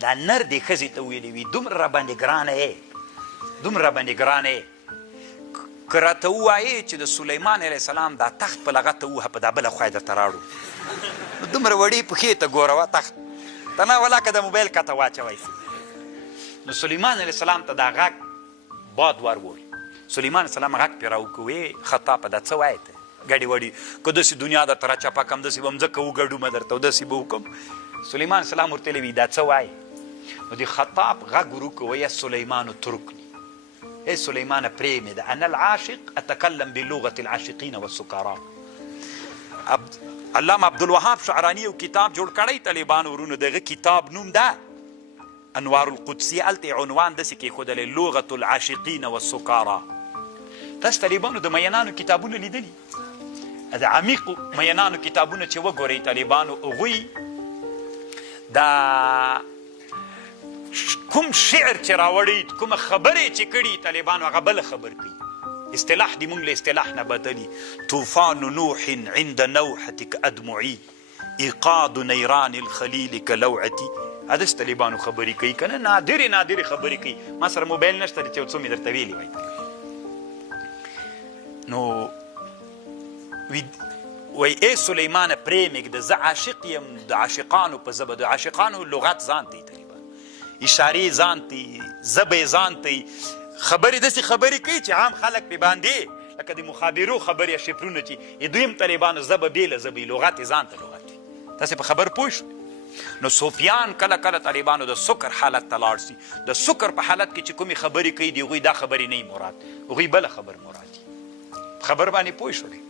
دا نر دې ښځې ته ویلې وي دومره راباندې ګرانه یې دومره راباندې ګرانه یې که راته ووایې چې د سلیمان علیه السلام دا تخت په لغته ووهه په دا بله خوا یې درته راوړو نو دومره وړې پښې ته ګوره وا تخت ته نه ولا که د موبایل کته واچوی سي نو سلیمان علیه السلام ته دا غږ باد ورول سلیمان علیه السلام غږ پرې راوکړو وې خطاپه دا څه وایې ته ګډې وړې که داسې دنیا درته راچپه کړم داسې به مځکه وګډومه درته او داسې به وکړم سلیمان علیه السلام ورته ویلي وي دا څه وایې نو د خطاب غږ وروکړو وی سلیمان اترکني ای سلیمان پرېمې ده انا العاشق اتکلم بلغة العاشقین والسکارا علامه عبدالوهاب شعراني یو کتاب جوړ کړی طالبانو ورونو دغه کتاب نوم ده انوار القدسي هلته عنوان داسې کېښودلی لغة العاشقین والسکارا تاسو طالبانو د مینانو کتابونه لیدلي د عمیقو مینانو کتابونه چې وګورئ طالبانو هغوی دا کوم شعر چې راوړی کومه خبرې چې کړي طالبانو هغه بله خبر کوي اصطلاح دی مونږ له اصطلاح نه بدلي طوفان نوح عند نوحتك ادمعي ایقاد نیران الخلیل کلوعتي هدس طالبانو خبرې کوي که نه نادرې خبرې کوي ما سره موبایل نشته دی چې یو څو مې درته ویلي وای نو وی ای سلیمان پرېمږده زه عاشق یم د عاشقانو په ژبه د عاشقانو لغت ځان دی اشارې ځان تی ژبې ځان تی خبرې داسې خبرې کوي چې عام خلک پې باندې لکه د مخابرو خبرې یا شفرونه چې دویم طالبانو ژبه بېله ژبه لغت یې ځان ته لغت وي تاسې په خبر پوه شو نو صوفیان کله کله طالبانو د سکر حالت ته لاړ سي د سکر په حالت کې چې کومې خبرې کوي د هغوی دا خبرې نه مراد هغوی بله خبر مراد خبر باندې پوه شولې